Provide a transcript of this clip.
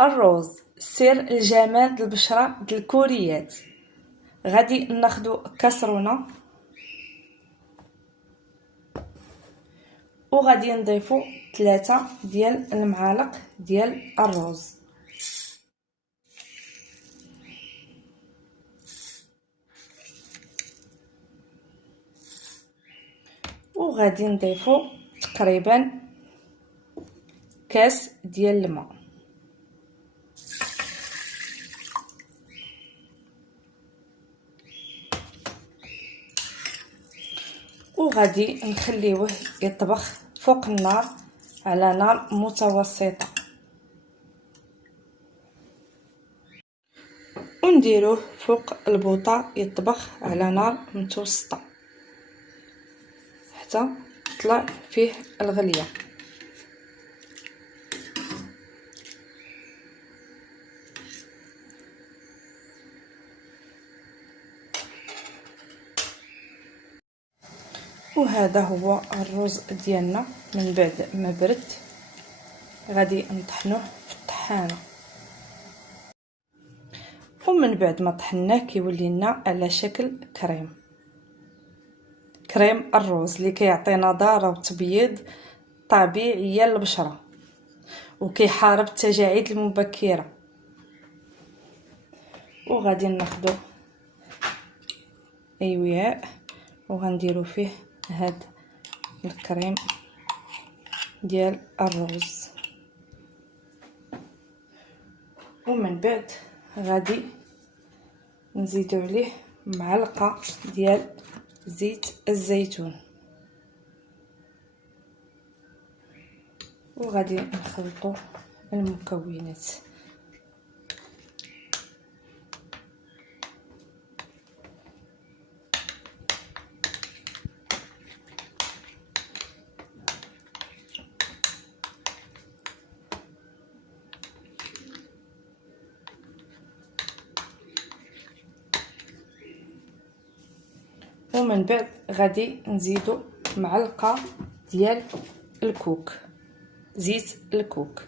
الروز سر الجمال البشرة د الكوريات. غادي ناخدو كاسرونه وغادي نضيفو 3 ديال المعالق ديال الروز، وغادي نضيفو تقريبا كاس ديال الماء، وغادي نخليوه يطبخ فوق النار على نار متوسطه، ونديروه فوق البوطه يطبخ على نار متوسطه حتى تطلع فيه الغليه. وهذا هو الرز ديالنا. من بعد ما برد غادي نطحنوه في الطحانه، ومن بعد ما طحناه كيولي لنا على شكل كريم الروز اللي كيعطي نضاره وتبييض طبيعيه للبشره وكيحارب التجاعيد المبكره. وغادي ناخذ وعاء وغنديروا فيه هاد الكريم ديال الروز، ومن بعد غادي نزيدوا عليه معلقه ديال زيت الزيتون، وغادي نخلطوا المكونات. ومن بعد غادي نزيدو معلقه ديال الكوك، زيت الكوك،